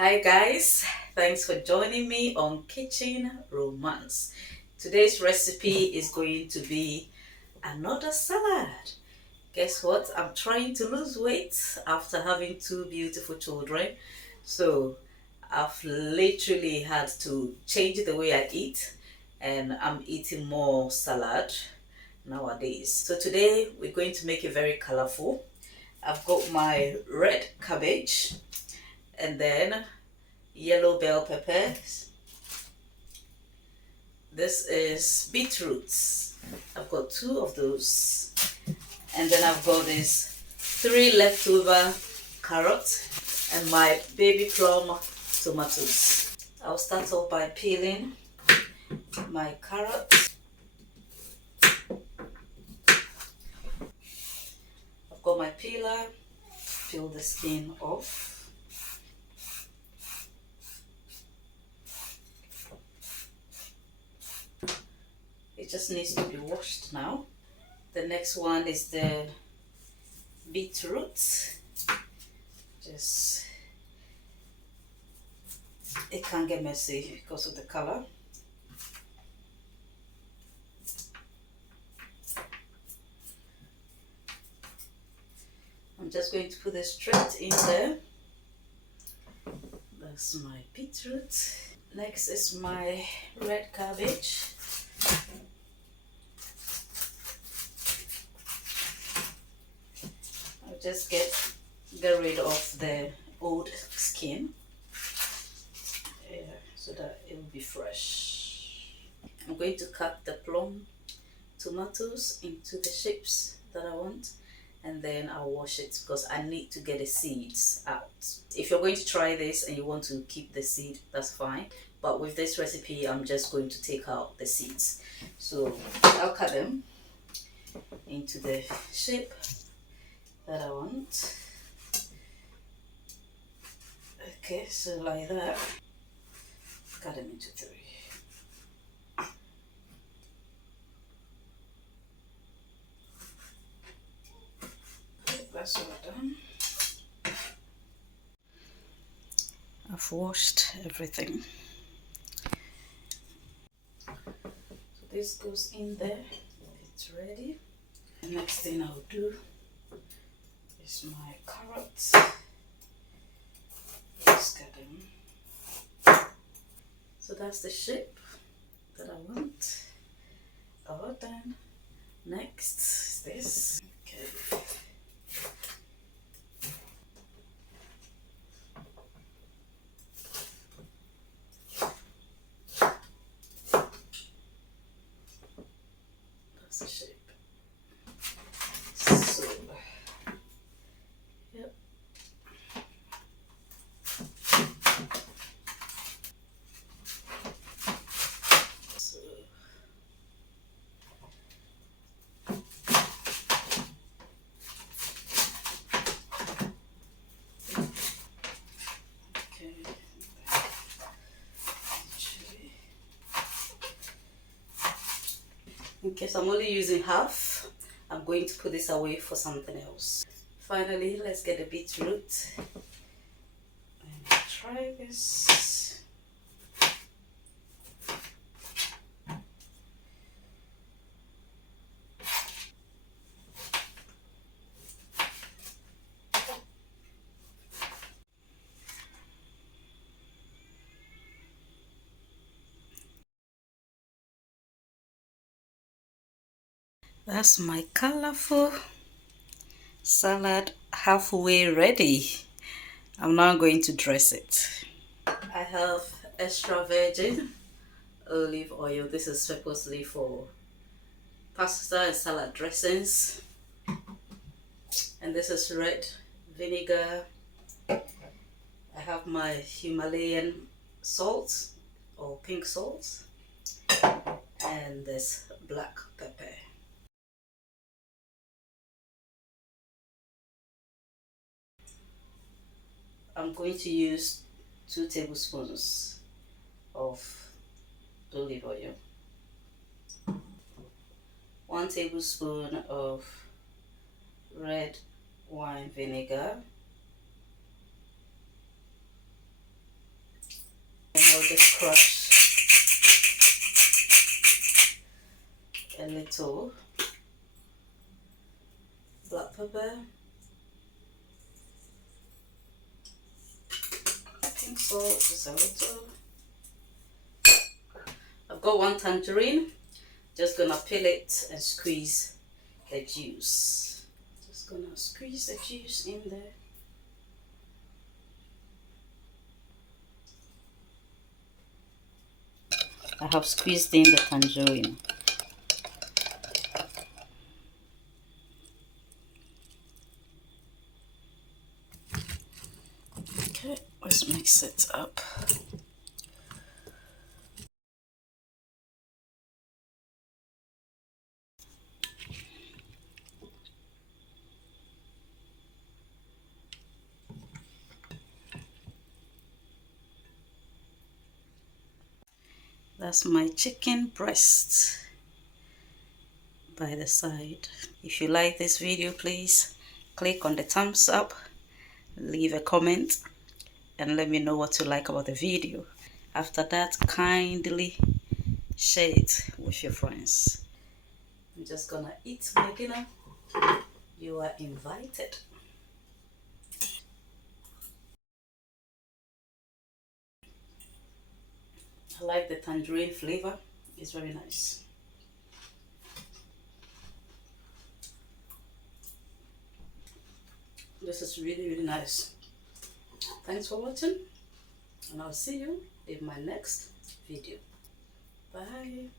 Hi guys, thanks for joining me on Kitchen Romance. Today's recipe is going to be another salad. Guess what? I'm trying to lose weight after having two beautiful children. So I've literally had to change the way I eat and I'm eating more salad nowadays. So today we're going to make it very colorful. I've got my red cabbage and then yellow bell peppers. This is beetroots. I've got two of those. And then I've got this three leftover carrots and my baby plum tomatoes. I'll start off by peeling my carrots. I've got my peeler. Peel the skin off. It just needs to be washed now. The next one is the beetroot. It can get messy because of the color. I'm just going to put this straight in there. That's my beetroot. Next is my red cabbage. I'll just get rid of the old skin, so that it will be fresh. I'm going to cut the plum tomatoes into the shapes that I want, and then I'll wash it because I need to get the seeds out. If you're going to try this and you want to keep the seed, that's fine, but with this recipe I'm just going to take out the seeds. So I'll cut them into the shape that I want. Okay, so like that. Cut them into three. That's all done. I've washed everything. So this goes in there. It's ready. The next thing I'll do is my carrots. Just cut them. So that's the shape that I want. All done. Next is this. Okay. That's the shape. So, yep. So, okay. In case I'm only using half, I'm going to put this away for something else. Finally, let's get the beetroot and try this. That's my colorful salad halfway ready. I'm now going to dress it. I have extra virgin olive oil. This is supposedly for pasta and salad dressings. And this is red vinegar. I have my Himalayan salt or pink salt, and this black pepper. I'm going to use 2 tablespoons of olive oil, 1 tablespoon of red wine vinegar, just crush a little black pepper, pink salt, just a little. I've got one tangerine, just gonna peel it and squeeze the juice. Just gonna squeeze the juice in there. I have squeezed in the tangerine. Okay, let's mix it up. That's my chicken breast by the side. If you like this video, please click on the thumbs up, leave a comment, and let me know what you like about the video. After that, kindly share it with your friends. I'm just gonna eat my dinner. You are invited. I like the tangerine flavor, it's very nice. This is really nice. Thanks for watching, and I'll see you in my next video. Bye.